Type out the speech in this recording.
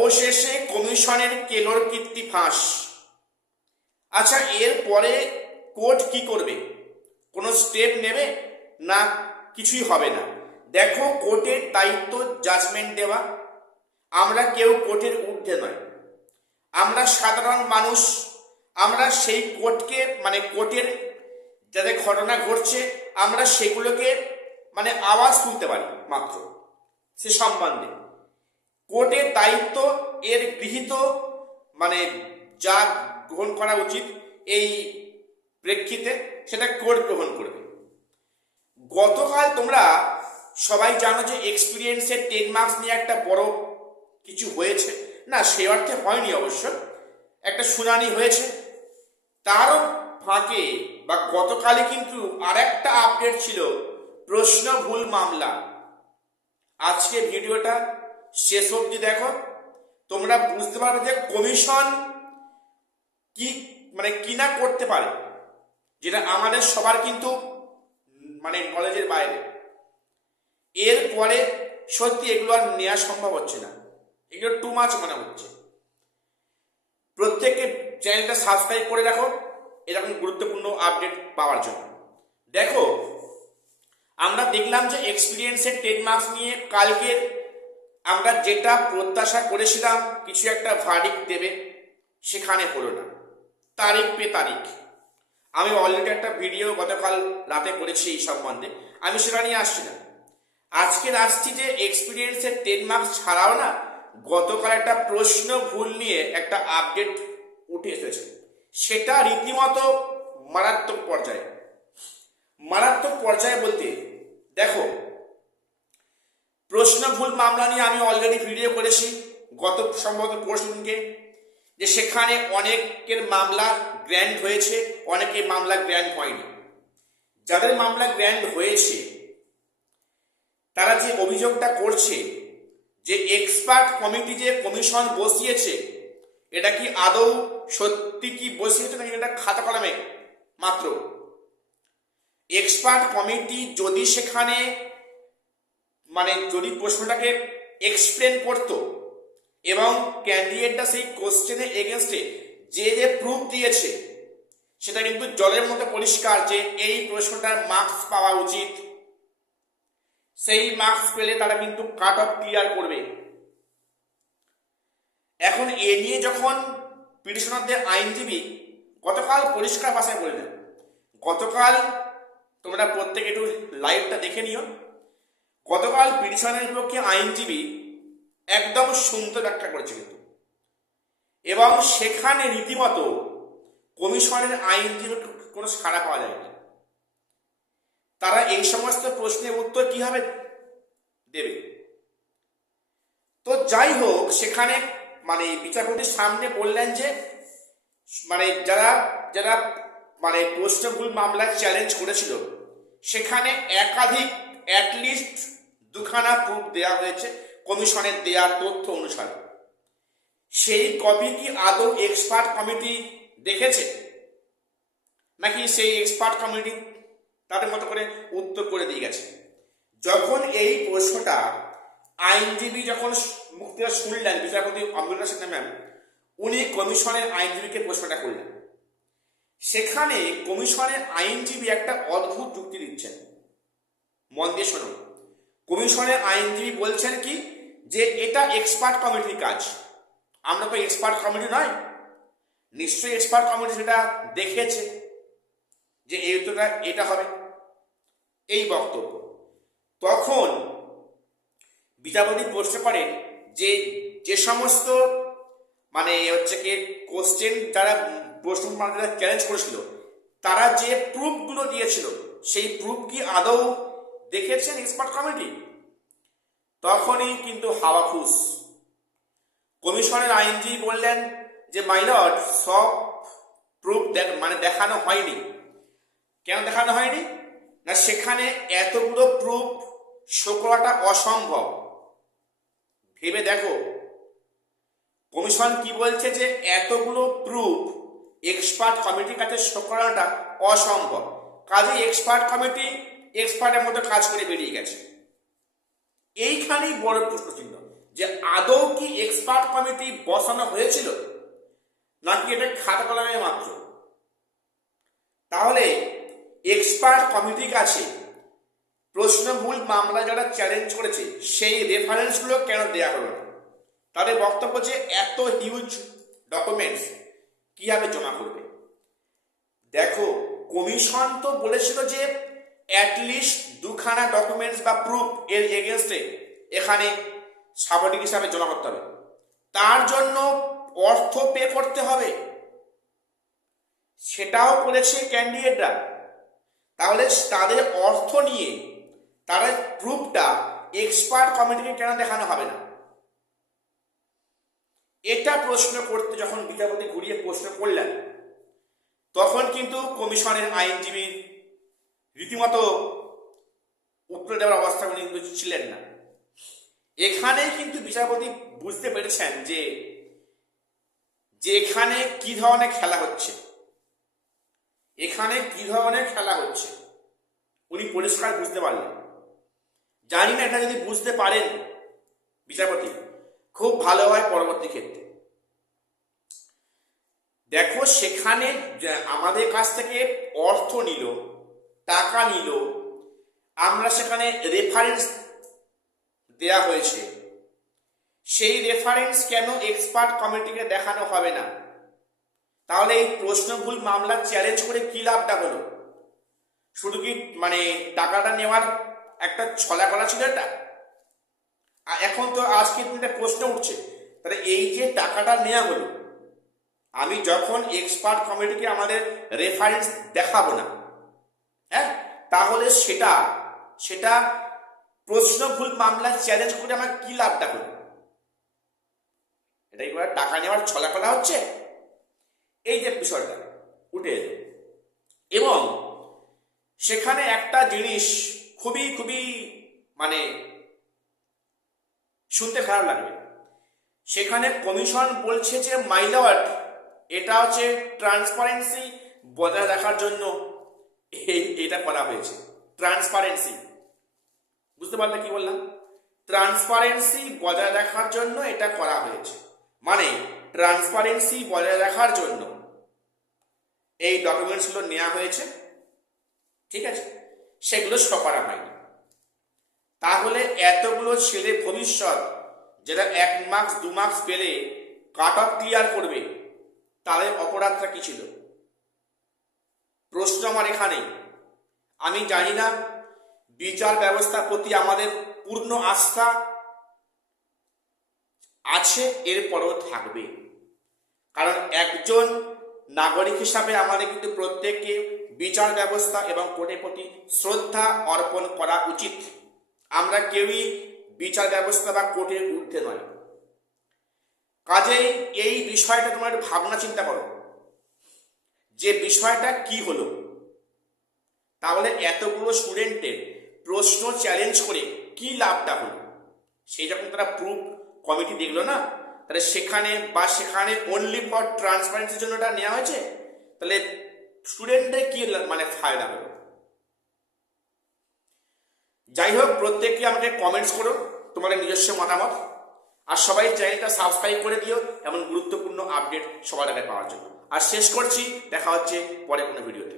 অবশেষে কমিশনের কেলোর কীর্তি ফাঁস। আচ্ছা, এরপরে কোর্ট কি করবে? কোনো স্টেপ নেবে না কিছুই হবে না? দেখো, কোর্টের দায়িত্ব জাজমেন্ট দেওয়া। আমরা কেউ কোর্টের ঊর্ধ্বে নয়, আমরা সাধারণ মানুষ। আমরা সেই কোর্টকে কোর্টের যাতে ঘটনা ঘটছে আমরা সেগুলোকে আওয়াজ তুলতে পারি মাত্র সে সম্বন্ধে। কোর্টের দায়িত্ব এর গৃহীত যা গ্রহণ করা উচিত এই প্রেক্ষিতে সেটা কোর্ট গ্রহণ করবে। গতকাল তোমরা সবাই জানো যে এক্সপিরিয়েন্সের 10 মার্কস নিয়ে একটা বড় কিছু হয়েছে। না, সে অর্থে হয়নি অবশ্য, একটা শুনানি হয়েছে। তারও ফাঁকে বা গতকালই কিন্তু আর একটা আপডেট ছিল, প্রশ্ন ভুল মামলা। আজকে ভিডিওটা শেষ অবধি দেখো, তোমরা বুঝতে পারবে যে কমিশন কি কি না করতে পারে, যেটা আমাদের সবার কিন্তু নলেজের বাইরে। এরপরে সত্যি এগুলো আর নেওয়া সম্ভব হচ্ছে না, এগুলো টু মাচ মনে হচ্ছে। প্রত্যেকে চ্যানেলটা সাবস্ক্রাইব করে রাখো এরকম গুরুত্বপূর্ণ আপডেট পাওয়ার জন্য। দেখো, আমরা দেখলাম যে এক্সপিরিয়েন্সের 10 মার্কস নিয়ে কালকের আমরা যেটা প্রত্যাশা করেছিলাম কিছু একটা ভার্ডিক্ট দেবে, সেখানে হলো না। তারিখ পে তারিখ। আমি অলরেডি একটা ভিডিও গতকাল রাতে করেছি এই সম্বন্ধে, আমি সেটা নিয়ে আসছি না। আজকে আসছি যে এক্সপিরিয়েন্সের 10 মার্কস ছাড়াও না, গতকাল একটা প্রশ্ন ভুল নিয়ে একটা আপডেট উঠে এসেছে। সেটা রীতিমতো মারাত্মক পর্যায়ে। মারাত্মক পর্যায়ে বলতে দেখো, প্রশ্ন ভুল মামলা নিয়ে আমি অলরেডি ভিডিও করেছি গত সম্ভবত পরশুদিনকে, যে সেখানে অনেকের মামলা গ্র্যান্ড হয়েছে, অনেকের মামলা গ্র্যান্ড হয়নি। যাদের মামলা গ্র্যান্ড হয়েছে তারা যে অভিযোগটা করছে যে এক্সপার্ট কমিটি যে কমিশন বসিয়েছে, এটা কি আদৌ সত্যি কি বসিয়েছে নাকি এটা খাতা কলমে মাত্র? এক্সপার্ট কমিটি যদি সেখানে যদি প্রশ্নটাকে এক্সপ্লেন করতো এবং ক্যান্ডিডেটটা সেই কোশ্চেনের এগেনস্টে যে যে প্রুফ দিয়েছে সেটা কিন্তু জলের মতো পরিষ্কার যে এই প্রশ্নটার মার্কস পাওয়া উচিত, সেই মার্কস পেলে তারা কিন্তু কাট অফ ক্লিয়ার করবে। এখন এ নিয়ে যখন পিটিশনারদের আইনজীবী গতকাল পরিষ্কার ভাষায় বললেন, গতকাল তোমরা প্রত্যেকে একটু লাইভটা দেখে নিও, গতকাল পিটিশনের পক্ষে আইনজীবী একদম সুন্দর ব্যাখ্যা করেছে কিন্তু, এবং সেখানে রীতিমতো কমিশনের আইনজীবীর কোনো সাড়া পাওয়া যায়নি। তারা এই সমস্ত প্রশ্নের উত্তর কিভাবে দেবে? তো যাই হোক, সেখানে বিচারপতির সামনে বললেন যে যারা যারা প্রশ্ন ভুল মামলায় চ্যালেঞ্জ করেছিল সেখানে একাধিক অ্যাটলিস্ট 2খানা প্রুফ দেওয়া হয়েছে কমিশনের দেওয়ার তথ্য অনুসারে। সেই কপি কি আদৌ এক্সপার্ট কমিটি দেখেছে নাকি সেই এক্সপার্ট কমিটি তাদের মতো করে উত্তর করে দিয়ে গেছে? যখন এই প্রশ্নটা আইনজীবী যখন মুখ থেকে শুনলেন, বিচারপতি অমৃতা সিনহা ম্যাম উনি কমিশনের আইনজীবীকে প্রশ্নটা করলেন। সেখানে কমিশনের আইনজীবী একটা অদ্ভুত যুক্তি দিচ্ছেন, মন দিয়ে শোনো। কমিশনের আইনজীবী বলছেন কি যে এটা এক্সপার্ট কমিটির কাজ, আমরা তো এক্সপার্ট কমিটি নয়, নিশ্চয়ই এক্সপার্ট কমিটি সেটা দেখেছে যে এই উত্তরটা এটা হবে, এই বক্তব্য। তখন বিচারপতি প্রশ্ন করেন যে যে সমস্ত কোশ্চেন যারা প্রশ্ন চ্যালেঞ্জ করেছিল তারা যে প্রুফগুলো দিয়েছিল সেই প্রুফ কি আদৌ দেখেছেন এক্সপার্ট কমিটি? তখনই কিন্তু হাওয়া খুশ। কমিশনের আইনজীবী বললেন যে মাই লর্ড, সব প্রুফ দেখানো হয়নি। কেন দেখানো হয়নি? না, সেখানে এতগুলো প্রুফ শো করাটা অসম্ভব। ভেবে দেখো, কমিশন কি বলছে যে এতগুলো প্রুফ এক্সপার্ট কমিটির কাছে শো করাটা অসম্ভব। কাজে এক্সপার্ট কমিটি এক্সপার্টের মতো কাজ করে বেরিয়ে গেছে। এইখানেই বড় প্রশ্ন চিহ্ন। যে আদৌ কি এক্সপার্ট কমিটি বসানো হয়েছিল নাকি এটা খাতা কলমে মাত্র। তাহলে এক্সপার্ট কমিটির কাছে প্রশ্নমূল মামলা যারা চ্যালেঞ্জ করেছে সেই রেফারেন্সগুলো কেন দেওয়া হলো না? তাদের বক্তব্য যে এত হিউজ ডকুমেন্টস কিভাবে জমা করবে। দেখো, কমিশন তো বলেছিল যে অ্যাটলিস্ট দুখানা ডকুমেন্টস বা প্রুফ এর এগেনস্টে এখানে সাবজেক্ট হিসাবে জমা করতে হবে, তার জন্য অর্থ পে করতে হবে, সেটাও করেছে ক্যান্ডিডেটরা। তাহলে তাদের অর্থ নিয়ে তারা প্রুফটা এক্সপার্ট কমিটিকে কেন দেখানো হবে না? এটা প্রশ্ন করতে যখন বিচারপতি ঘুরিয়ে প্রশ্ন করলেন, তখন কিন্তু কমিশনের আইনজীবী রীতিমতো উত্তর দেওয়ার অবস্থা উনি কিন্তু ছিলেন না। এখানেই কিন্তু বিচারপতি বুঝতে পেরেছেন যে এখানে কি ধরনের খেলা হচ্ছে, এখানে কি ধরনের খেলা হচ্ছে উনি পরিষ্কার বুঝতে পারলেন। জানি না এটা যদি বুঝতে পারেন বিচারপতি খুব ভালো হয় পরবর্তী ক্ষেত্রে। দেখো, সেখানে আমাদের কাছ থেকে অর্থ নিল, টাকা নিল, আমরা সেখানে রেফারেন্স দেয়া হয়েছে, সেই রেফারেন্স কেন এক্সপার্ট কমিটিকে দেখানো হবে না? তাহলে এই প্রশ্নভুল মামলা চ্যালেঞ্জ করে কি লাভটা হলো? শুধু কি টাকাটা নেওয়ার একটা ছলা করা ছিল এটা? এখন তো আজকে প্রশ্ন উঠছে, তাহলে এই যে টাকাটা নেওয়া হলো, আমি যখন এক্সপার্ট কমিটিকে আমাদের রেফারেন্স দেখাবো না, হ্যাঁ, তাহলে সেটা প্রশ্নভুল মামলা চ্যালেঞ্জ করে আমার কি লাভটা হলো? এটা কি টাকা নেওয়ার ছলা করা হচ্ছে? এই যে বিষয়টা উঠে এলো। এবং সেখানে একটা জিনিস খুবই খুবই শুনতে খারাপ লাগবে, সেখানে কমিশন বলছে যে মাই লর্ড, এটা হচ্ছে ট্রান্সপারেন্সি বজায় রাখার জন্য এটা করা হয়েছে। ট্রান্সপারেন্সি, বুঝতে পারলে কি বললাম? ট্রান্সপারেন্সি বজায় রাখার জন্য এটা করা হয়েছে, ট্রান্সপারেন্সি বজায় রাখার জন্য এই ডকুমেন্টসগুলো নেওয়া হয়েছে, ঠিক আছে, সেগুলো শো করা হয়নি। তাহলে এতগুলো ছেলে ভবিষ্যৎ যেটা 1 মার্কস 2 মার্কস পেলে কাট অফ ক্লিয়ার করবে, তাদের অপরাধটা কি ছিল? প্রশ্ন আমার এখানেই। আমি জানি না, বিচার ব্যবস্থার প্রতি আমাদের পূর্ণ আস্থা আছে, এরপরেও থাকবে, কারণ একজন নাগরিক হিসাবে আমাদের কিন্তু প্রত্যেককে বিচার ব্যবস্থা এবং কোর্টের প্রতি শ্রদ্ধা অর্পণ করা উচিত। আমরা কেউই বিচার ব্যবস্থা বা কোর্টের ঊর্ধ্বে নয়। কাজেই এই বিষয়টা তোমার ভাবনা চিন্তা করো যে বিষয়টা কি হলো। তাহলে এতগুলো স্টুডেন্টের প্রশ্ন চ্যালেঞ্জ করে কি লাভটা হলো? সেই যখন তারা প্রুফ কমিটি দেখলো না, তাহলে সেখানে অনলি ফর ট্রান্সপারেন্সির জন্য এটা নেওয়া হয়েছে, তাহলে স্টুডেন্টদের কি ফায়দা হলো? যাই হোক, প্রত্যেককে আমাকে কমেন্টস করো তোমাদের নিজস্ব মতামত, আর সবাই চ্যানেলটা সাবস্ক্রাইব করে দিও এমন গুরুত্বপূর্ণ আপডেট সবার আগে পাওয়ার জন্য। আর শেষ করছি, দেখা হচ্ছে পরে কোনো ভিডিওতে।